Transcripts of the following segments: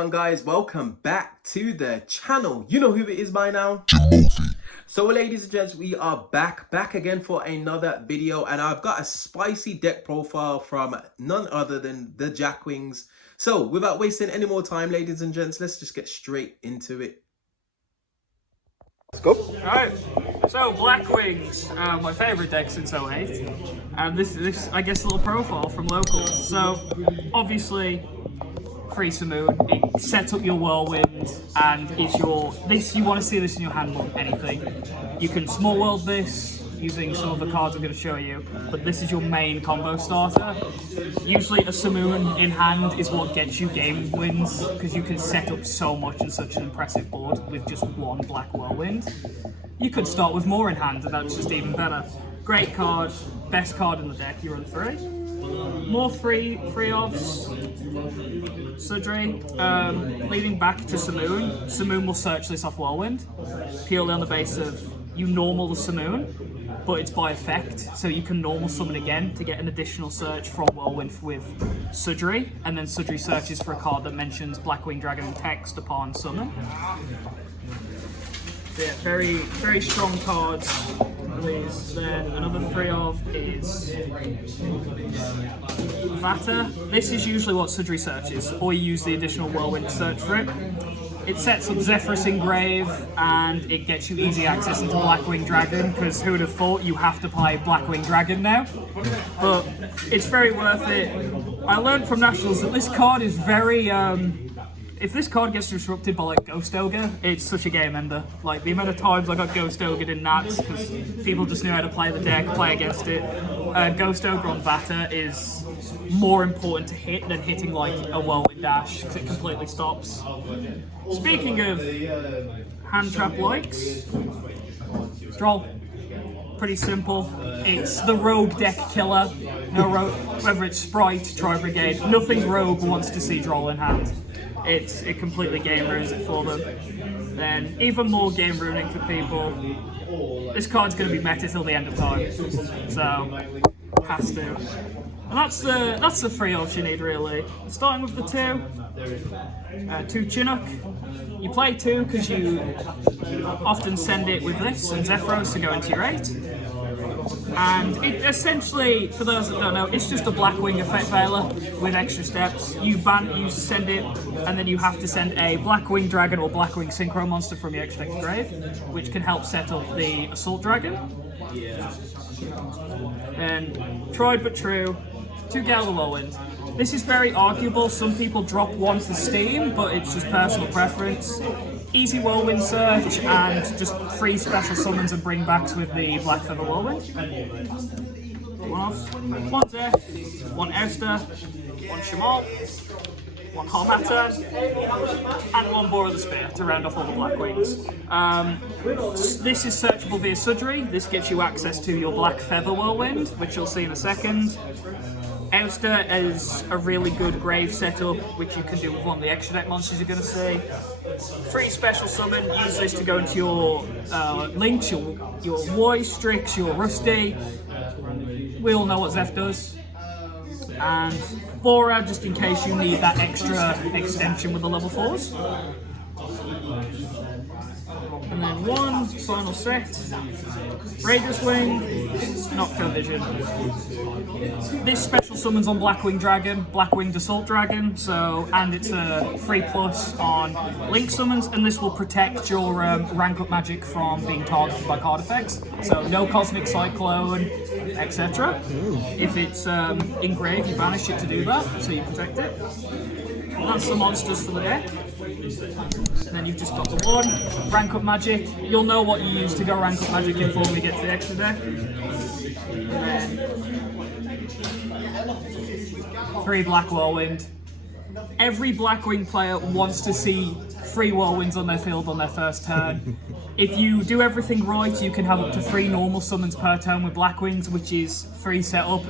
on, guys? Welcome back to the channel. You know who it is by now, Jimothy. So ladies and gents, we are back again for another video, and I've got a spicy deck profile from none other than the Blackwings. So without wasting any more time, ladies and gents, let's just get straight into it. Let's go. Alright, so Blackwings, my favourite deck since 08, and this I guess a little profile from locals. So obviously free Simoon, it sets up your whirlwind and is you want to see this in your hand more than anything. You can small world this using some of the cards I'm going to show you, but this is your main combo starter. Usually a Simoon in hand is what gets you game wins, because you can set up so much and such an impressive board with just one black whirlwind. You could start with more in hand, and that's just even better. Great card, best card in the deck, you run three. More free offs. Sudri, leading back to Simoon. Simoon will search this off Whirlwind, purely on the basis of you normal the Simoon, but it's by effect, so you can normal summon again to get an additional search from Whirlwind with Sudri, and then Sudri searches for a card that mentions Blackwing Dragon in text upon summon. So yeah, very strong cards. Then another three of is Vata. This is usually what Sudri searches, or you use the additional Whirlwind to search for it. It sets up Zephyrus Engrave, and it gets you easy access into Blackwing Dragon, because who would have thought you have to play Blackwing Dragon now? But it's very worth it. I learned from Nationals that this card is very, if this card gets disrupted by like Ghost Ogre, it's such a game ender. Like the amount of times I got Ghost Ogre in Nats because people just knew how to play the deck, play against it. Ghost Ogre on Vata is more important to hit than hitting like a Whirlwind Dash, because it completely stops. Speaking of hand trap likes, Droll. Pretty simple. It's the rogue deck killer. No rogue, whether it's Sprite, Tri-Brigade, nothing rogue wants to see Droll in hand. It completely game ruins it for them. Then even more game ruining for people. This card's going to be meta till the end of time, so has to. And that's the three odds you need really. Starting with the two Chinook. You play two because you often send it with this and Zephyros to go into your 8. And it essentially, for those that don't know, it's just a Blackwing effect veiler with extra steps. You send it, and then you have to send a Blackwing Dragon or Blackwing Synchro monster from your extra deck grave, which can help set up the Assault Dragon. Then, tried but true, 2 Gale the Whirlwind. This is very arguable. Some people drop one for Steam, but it's just personal preference. Easy Whirlwind search and just 3 special summons and bringbacks with the Black Feather Whirlwind. One Zeph, one Elster, one Shamal, one Harmatter, and one Boar of the Spear to round off all the Blackwings. This is searchable via Sudri. This gets you access to your Black Feather Whirlwind, which you'll see in a second. Elster is a really good grave setup, which you can do with one of the extra deck monsters you're going to see. 3 special summon, use this to go into your Lynx, your Woi, Strix, your Rusty. We all know what Zeph does. And Bora, just in case you need that extra extension with the level 4s. And then one final set, Radius Wing, Nocto Vision. This special summons on Blackwing Dragon, Blackwing Assault Dragon, and it's a 3+ on Link summons, and this will protect your rank up magic from being targeted by card effects. So no Cosmic Cyclone, etc. If it's engraved, you banish it to do that, so you protect it. And that's the monsters for the deck. And then you've just got the one, rank up magic. You'll know what you use to go rank up magic in before we get to the extra deck. And then 3 Black Whirlwind. Every Blackwing player wants to see 3 Whirlwinds on their field on their first turn. If you do everything right, you can have up to 3 normal summons per turn with Blackwings, which is 3 setup,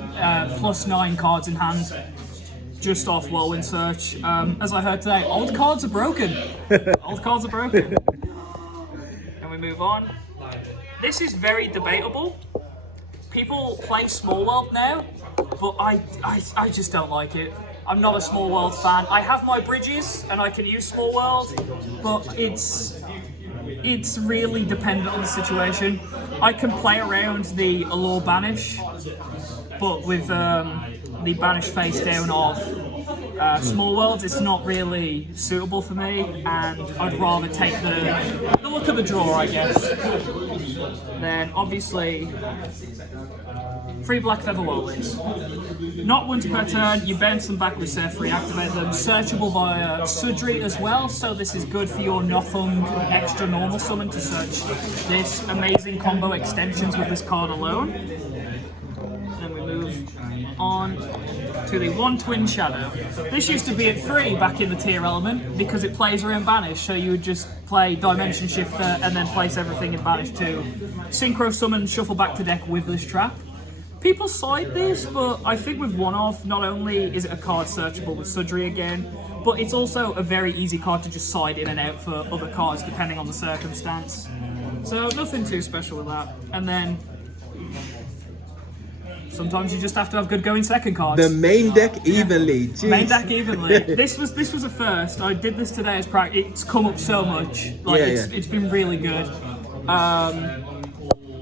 plus 9 cards in hand. Just off Whirlwind Search. As I heard today, old cards are broken. Old cards are broken. And we move on. This is very debatable. People play Small World now, but I just don't like it. I'm not a Small World fan. I have my bridges and I can use Small World, but it's really dependent on the situation. I can play around the Allure Banish, but with the Banish face down of Small Worlds, it's not really suitable for me, and I'd rather take the look of the draw, I guess. Then obviously 3 Black Feather Whirlwinds. Not once per turn, you bounce them back with Surf, reactivate them. Searchable via Sudri as well, so this is good for your Nothung extra normal summon to search this amazing combo extensions with this card alone. Then we move on to the 1 Twin Shadow. This used to be at 3 back in the tier element because it plays around Banish, so you would just play Dimension Shifter and then place everything in Banish to synchro summon, shuffle back to deck with this trap. People side this, but I think with one-off, not only is it a card searchable with Sudri again, but it's also a very easy card to just side in and out for other cards depending on the circumstance. So nothing too special with that. And then sometimes you just have to have good going second cards. The main deck evenly. Jeez. Main deck evenly. This was a first. I did this today as practice. It's come up so much. Like it's been really good.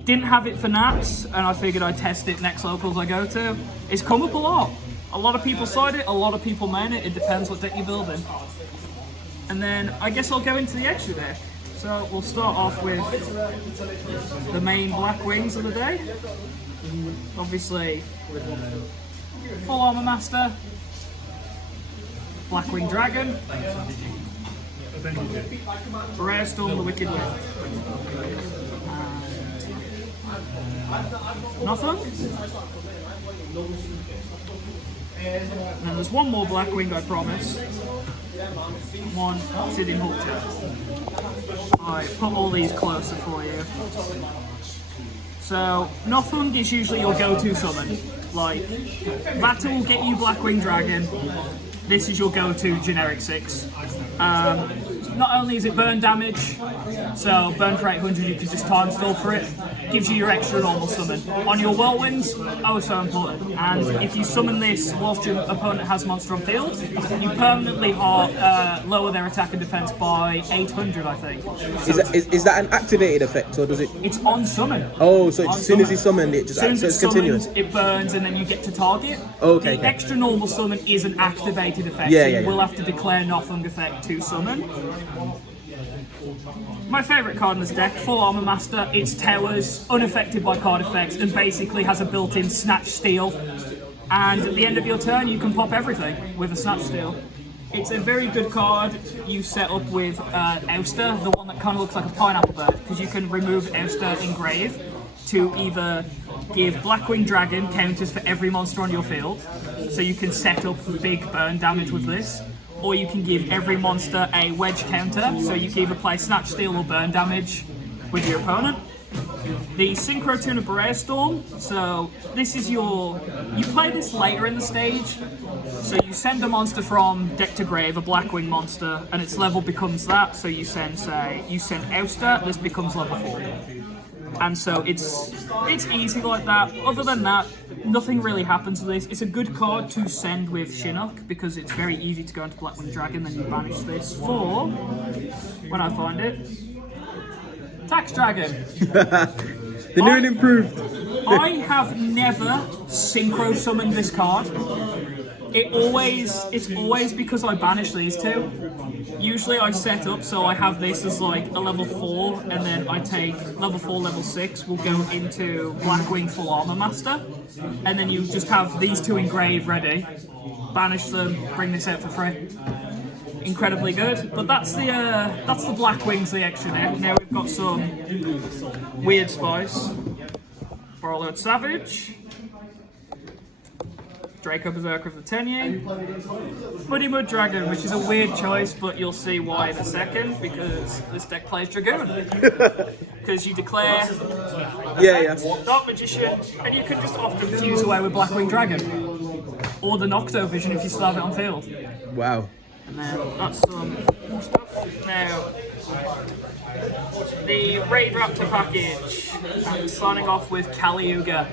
Didn't have it for Nats, and I figured I'd test it next locals I go to. It's come up a lot. A lot of people side it, a lot of people main it. It depends what deck you're building. And then I guess I'll go into the extra deck. So we'll start off with the main Blackwings of the day. Obviously, Full Armor Master, Blackwing Dragon, Rare Storm, the Wicked Wind. Nothing. And then there's one more Blackwing, I promise. One Sitting Vulture. I put all these closer for you. So, Nothung is usually your go-to summon. Like, Vata will get you Blackwing Dragon. This is your go-to generic 6. Not only is it burn damage, so burn for 800, you can just time stall for it. Gives you your extra normal summon. On your Whirlwinds, oh so important. And if you summon this whilst your opponent has monster on field, you permanently lower their attack and defense by 800, I think. So is that an activated effect, or does it? It's on summon. Oh, so as soon as he summoned it, just so it's continuous. It burns and then you get to target. Okay. The extra normal summon is an activated effect, so you will have to declare Nothung effect to summon. My favourite card in this deck, Full Armor Master. It's towers, unaffected by card effects, and basically has a built-in Snatch Steal. And at the end of your turn, you can pop everything with a Snatch Steal. It's a very good card you set up with Ouster, the one that kind of looks like a pineapple bird, because you can remove Ouster Engrave to either give Blackwing Dragon counters for every monster on your field, so you can set up big burn damage with this, or you can give every monster a wedge counter, so you can either play Snatch Steal or burn damage with your opponent. The Synchro Tuna Beret Storm, so this is you play this later in the stage, so you send a monster from deck to grave, a Blackwing monster, and its level becomes that, so you send Ouster, this becomes level 4. And so it's easy like that. Other than that, nothing really happens with this. It's a good card to send with Chinook because it's very easy to go into Blackwing Dragon, then you banish this for, when I find it, Tax Dragon. The new and improved. I have never synchro summoned this card. It's always because I banish these two. Usually I set up so I have this as like a level 4, and then I take level 4, level 6, will go into Blackwing Full Armor Master, and then you just have these two engrave ready, banish them, bring this out for free. Incredibly good, but that's the Blackwings, the extra deck. Now we've got some weird spice. Borrowed Savage, Draco Berserker of the Tenye, Muddy Mud Dragon, which is a weird choice, but you'll see why in a second, because this deck plays Dragoon. Because you declare Dark Magician, and you can just often fuse away with Blackwing Dragon. Or the Nocto Vision if you still have it on field. Wow. And then that's some more stuff. Now, the Raid Raptor package. I'm signing off with Caliuga.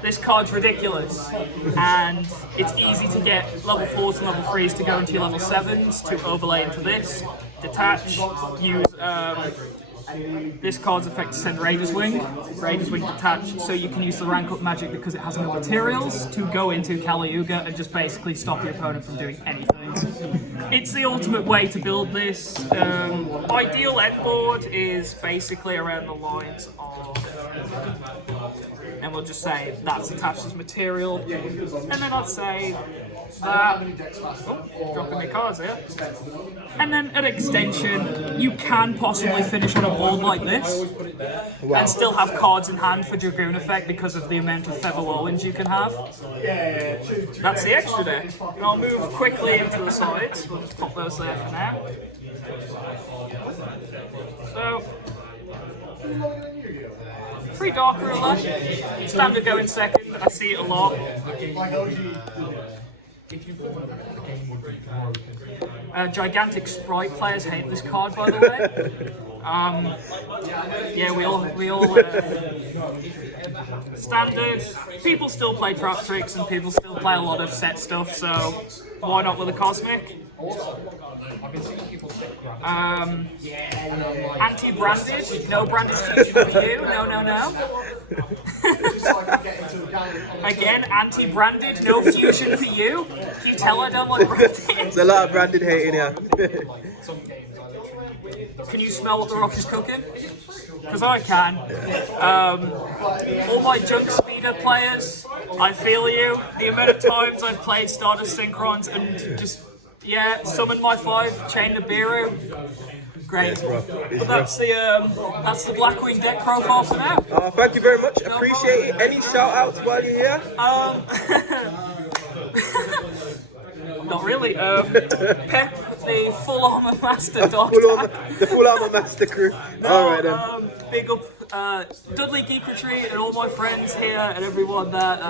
This card's ridiculous, and it's easy to get level 4s and level 3s to go into your level 7s to overlay into this. Detach, use this card's effect to send Raider's Wing detach, so you can use the rank up magic because it has no materials to go into Caliuga and just basically stop your opponent from doing anything. It's the ultimate way to build this. Ideal end board is basically around the lines of, and we'll just say that's attached as material, and then I'd say that, dropping my cards here, and then an extension. You can possibly finish on a board like this and still have cards in hand for Dragoon effect because of the amount of feather whirlwinds you can have. That's the extra deck. And I'll move quickly into the sides. We'll just pop those there for now. So, 3 Dark Ruler, standard go in second, I see it a lot. Gigantic Sprite players hate this card, by the way. Yeah, we all standard. People still play Trap Tricks and people still play a lot of set stuff, so why not with a Cosmic? Anti-branded, no branded fusion for you, no. Again, anti-branded, no fusion for you. Can you tell I don't like branded? There's a lot of branded hate in here. Can you smell what the rock is cooking? Because I can. All my junk speeder players, I feel you. The amount of times I've played Stardust Synchrons and just, yeah, summoned my 5, chain the Biru. Great. But that's the Blackwing Deck Profile for now. Thank you very much. Appreciate it. Any shout outs while you're here? Not really. Pep, the Full Armor Master dog. The Full Armor Master crew. Alright then. Big up Dudley Geek Retreat and all my friends here and everyone that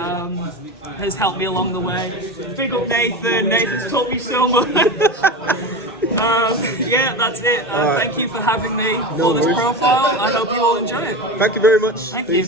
has helped me along the way. Big up Nathan. Nathan's taught me so much. Yeah, that's it. Thank you for having me for this profile. I hope you all enjoy it. Thank you very much. Thank you.